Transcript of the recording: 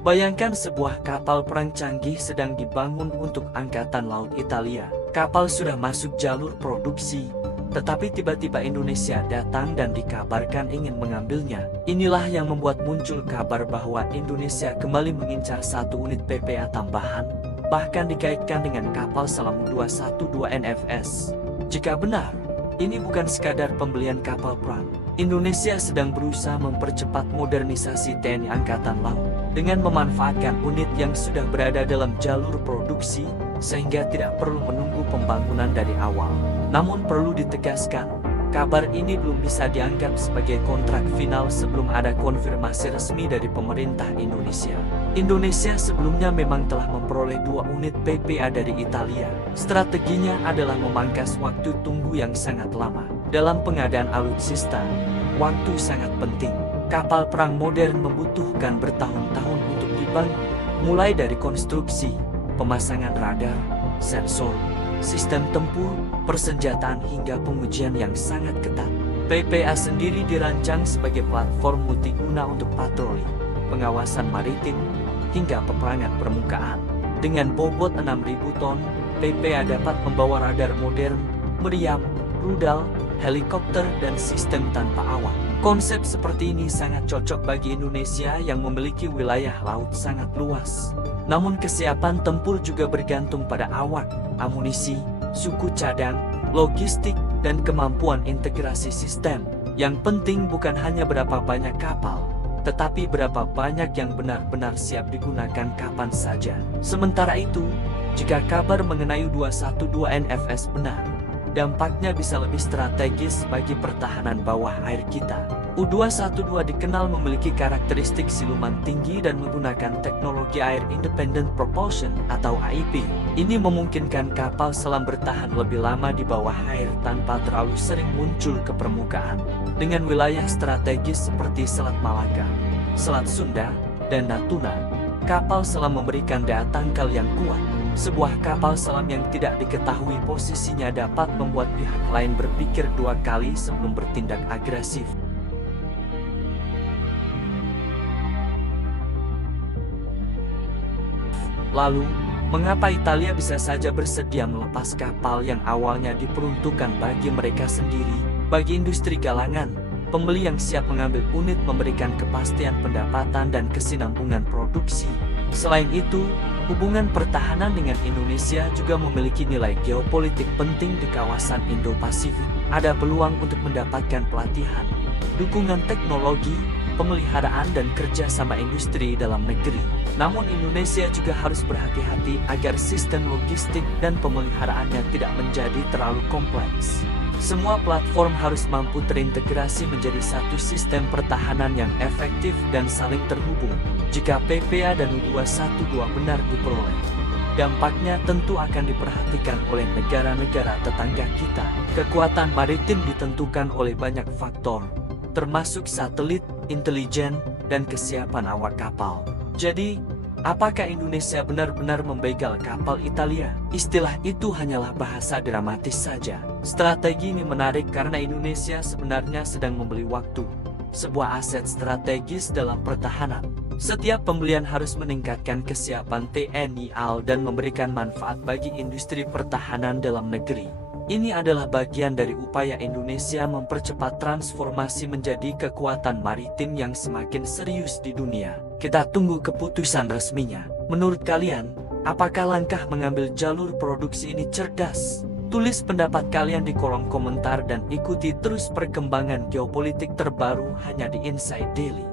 Bayangkan sebuah kapal perang canggih sedang dibangun untuk Angkatan Laut Italia. Kapal sudah masuk jalur produksi, tetapi tiba-tiba Indonesia datang dan dikabarkan ingin mengambilnya. Inilah yang membuat muncul kabar bahwa Indonesia kembali mengincar satu unit PPA tambahan, bahkan dikaitkan dengan kapal selam 212 NFS. Jika benar, ini bukan sekadar pembelian kapal perang. Indonesia sedang berusaha mempercepat modernisasi TNI Angkatan Laut dengan memanfaatkan unit yang sudah berada dalam jalur produksi sehingga tidak perlu menunggu pembangunan dari awal. Namun perlu ditegaskan, kabar ini belum bisa dianggap sebagai kontrak final sebelum ada konfirmasi resmi dari pemerintah Indonesia. Indonesia sebelumnya memang telah memperoleh 2 unit PPA dari Italia. Strateginya adalah memangkas waktu tunggu yang sangat lama. Dalam pengadaan alutsista, waktu sangat penting. Kapal perang modern membutuhkan bertahun-tahun untuk dibangun, mulai dari konstruksi, pemasangan radar, sensor, sistem tempur, persenjataan hingga pengujian yang sangat ketat. PPA sendiri dirancang sebagai platform multiguna untuk patroli, pengawasan maritim, hingga peperangan permukaan. Dengan bobot 6.000 ton, PPA dapat membawa radar modern, meriam, rudal, helikopter, dan sistem tanpa awak. Konsep seperti ini sangat cocok bagi Indonesia yang memiliki wilayah laut sangat luas. Namun kesiapan tempur juga bergantung pada awak, amunisi, suku cadang, logistik, dan kemampuan integrasi sistem. Yang penting bukan hanya berapa banyak kapal, tetapi berapa banyak yang benar-benar siap digunakan kapan saja. Sementara itu, jika kabar mengenai 212 NFS benar, dampaknya bisa lebih strategis bagi pertahanan bawah air kita. U-212 dikenal memiliki karakteristik siluman tinggi dan menggunakan teknologi Air Independent Propulsion atau AIP. Ini memungkinkan kapal selam bertahan lebih lama di bawah air tanpa terlalu sering muncul ke permukaan. Dengan wilayah strategis seperti Selat Malaka, Selat Sunda, dan Natuna, kapal selam memberikan daya tangkal yang kuat. Sebuah kapal selam yang tidak diketahui posisinya dapat membuat pihak lain berpikir 2 kali sebelum bertindak agresif. Lalu, mengapa Italia bisa saja bersedia melepas kapal yang awalnya diperuntukkan bagi mereka sendiri? Bagi industri galangan, pembeli yang siap mengambil unit memberikan kepastian pendapatan dan kesinambungan produksi. Selain itu, hubungan pertahanan dengan Indonesia juga memiliki nilai geopolitik penting di kawasan Indo-Pasifik. Ada peluang untuk mendapatkan pelatihan, dukungan teknologi, pemeliharaan, dan kerjasama industri dalam negeri. Namun Indonesia juga harus berhati-hati agar sistem logistik dan pemeliharaannya tidak menjadi terlalu kompleks. Semua platform harus mampu terintegrasi menjadi satu sistem pertahanan yang efektif dan saling terhubung. Jika PPA dan U-212 benar diperoleh, dampaknya tentu akan diperhatikan oleh negara-negara tetangga kita. Kekuatan maritim ditentukan oleh banyak faktor, termasuk satelit, intelijen, dan kesiapan awak kapal. Jadi, apakah Indonesia benar-benar membegal kapal Italia? Istilah itu hanyalah bahasa dramatis saja. Strategi ini menarik karena Indonesia sebenarnya sedang membeli waktu, sebuah aset strategis dalam pertahanan. Setiap pembelian harus meningkatkan kesiapan TNI AL dan memberikan manfaat bagi industri pertahanan dalam negeri. Ini adalah bagian dari upaya Indonesia mempercepat transformasi menjadi kekuatan maritim yang semakin serius di dunia. Kita tunggu keputusan resminya. Menurut kalian, apakah langkah mengambil jalur produksi ini cerdas? Tulis pendapat kalian di kolom komentar dan ikuti terus perkembangan geopolitik terbaru hanya di Inside Daily.